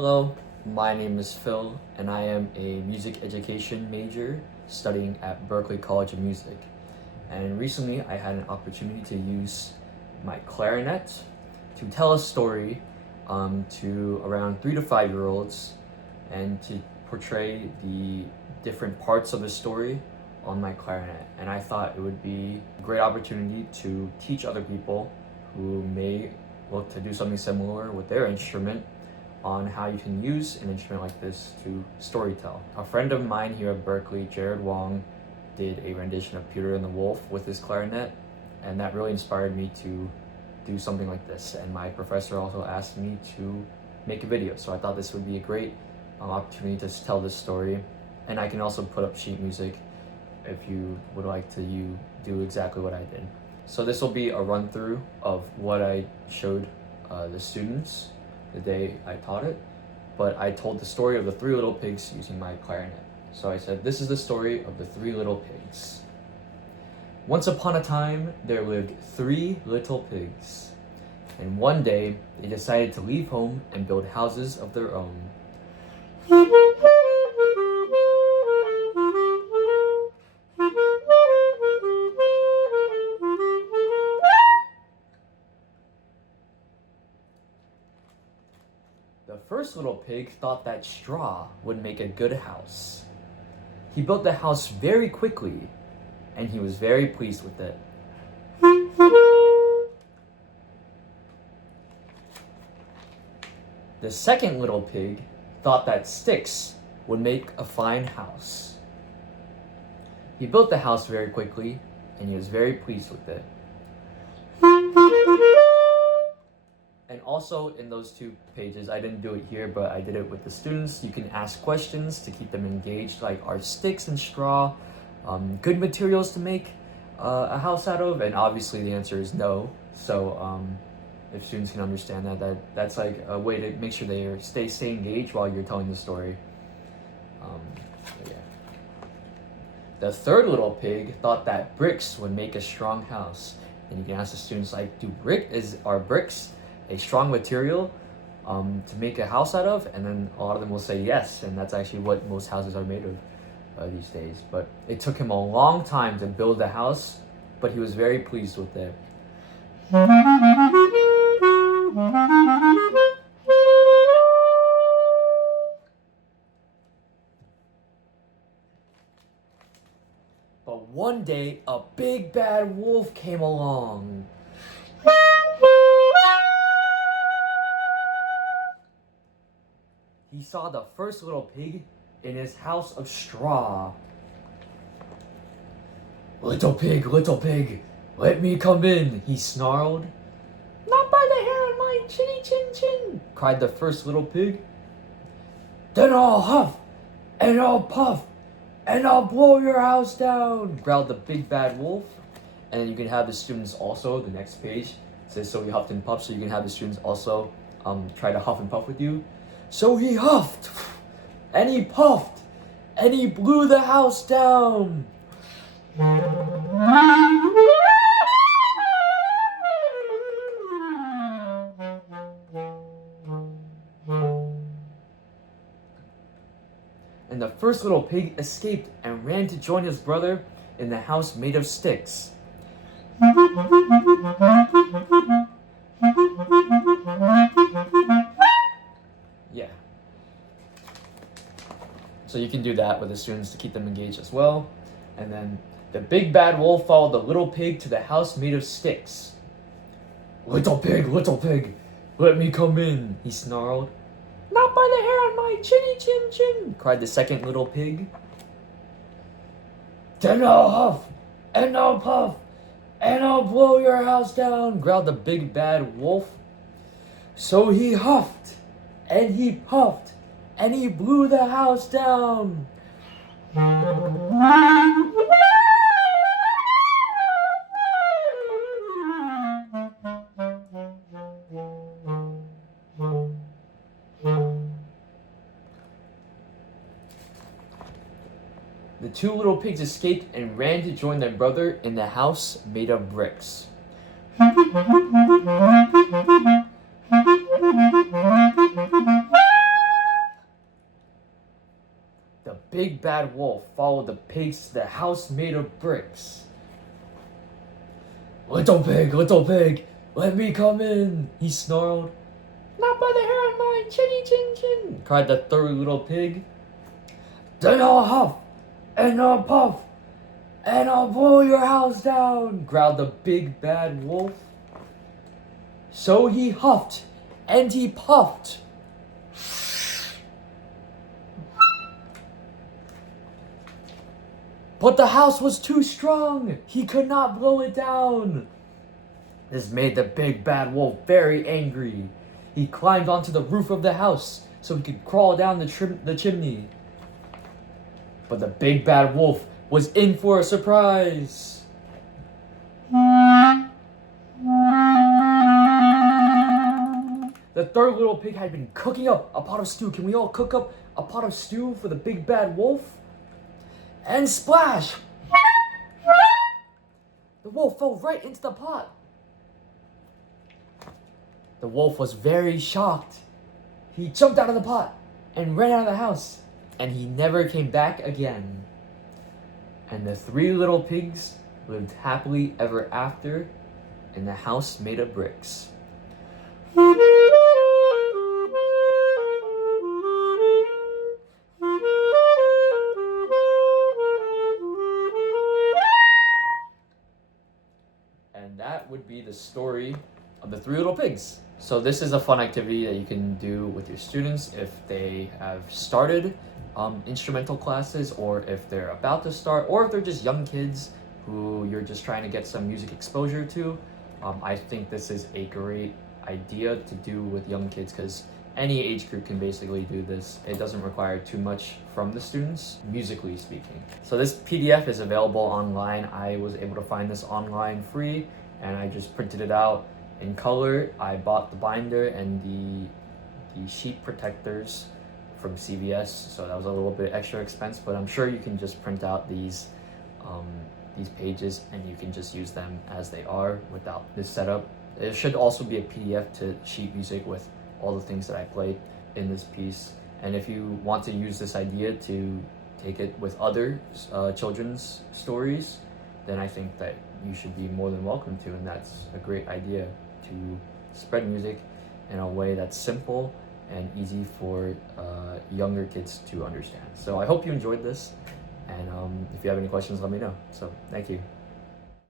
Hello, my name is Phil, and I am a music education major studying at Berklee College of Music. And recently, I had an opportunity to use my clarinet to tell a story to around 3 to 5 year olds and to portray the different parts of the story on my clarinet. And I thought it would be a great opportunity to teach other people who may look to do something similar with their instrument on how you can use an instrument like this to storytell. A friend of mine here at Berklee, Jared Wong, did a rendition of Peter and the Wolf with his clarinet, and that really inspired me to do something like this. And my professor also asked me to make a video, so I thought this would be a great opportunity to tell this story. And I can also put up sheet music if you would like to do exactly what I did. So this will be a run through of what I showed the students the day I taught it, but I told the story of the three little pigs using my clarinet. So I said, this is the story of the three little pigs. Once upon a time, there lived three little pigs, and one day they decided to leave home and build houses of their own. The first little pig thought that straw would make a good house. He built the house very quickly, and he was very pleased with it. The second little pig thought that sticks would make a fine house. He built the house very quickly, and he was very pleased with it. And also in those 2 pages, I didn't do it here, but I did it with the students. You can ask questions to keep them engaged, like are sticks and straw good materials to make a house out of? And obviously the answer is no. So if students can understand that's like a way to make sure they stay engaged while you're telling the story. Yeah. The third little pig thought that bricks would make a strong house. And you can ask the students, like, are bricks a strong material to make a house out of? And then a lot of them will say yes, and that's actually what most houses are made of these days. But it took him a long time to build the house, but he was very pleased with it. But one day, a big bad wolf came along. He saw the first little pig in his house of straw. Little pig, let me come in," he snarled. "Not by the hair on my chinny chin chin," cried the first little pig. "Then I'll huff, and I'll puff, and I'll blow your house down," growled the big bad wolf. And then you can have the students also, the next page says, so he huffed and puffed, so you can have the students also try to huff and puff with you. So he huffed, and he puffed, and he blew the house down. And the first little pig escaped and ran to join his brother in the house made of sticks. Yeah. So you can do that with the students to keep them engaged as well. And then the big bad wolf followed the little pig to the house made of sticks. Little pig, let me come in," he snarled. "Not by the hair on my chinny chin chin," cried the second little pig. "Then I'll huff, and I'll puff, and I'll blow your house down," growled the big bad wolf. So he huffed, and he puffed, and he blew the house down. The 2 little pigs escaped and ran to join their brother in the house made of bricks. big bad wolf followed the pigs to the house made of bricks. Little pig, let me come in, he snarled. Not by the hair on my chinny chin chin, cried the third little pig. Then I'll huff, and I'll puff, and I'll blow your house down, growled the big bad wolf. So he huffed, and he puffed. But the house was too strong. He could not blow it down. This made the big bad wolf very angry. He climbed onto the roof of the house so he could crawl down the chimney. But the big bad wolf was in for a surprise. The third little pig had been cooking up a pot of stew. Can we all cook up a pot of stew for the big bad wolf? And splash! The wolf fell right into the pot. The wolf was very shocked. He jumped out of the pot and ran out of the house, and he never came back again. And the three little pigs lived happily ever after in the house made of bricks. And that would be the story of the three little pigs. So this is a fun activity that you can do with your students if they have started instrumental classes, or if they're about to start, or if they're just young kids who you're just trying to get some music exposure to. I think this is a great idea to do with young kids because any age group can basically do this. It doesn't require too much from the students, musically speaking. So this PDF is available online. I was able to find this online free, and I just printed it out in color. I bought the binder and the sheet protectors from CVS, so that was a little bit extra expense, but I'm sure you can just print out these pages and you can just use them as they are without this setup. There should also be a PDF to sheet music with all the things that I played in this piece. And if you want to use this idea to take it with other children's stories, then I think that you should be more than welcome to, and that's a great idea to spread music in a way that's simple and easy for younger kids to understand. So I hope you enjoyed this, and if you have any questions, let me know. So thank you.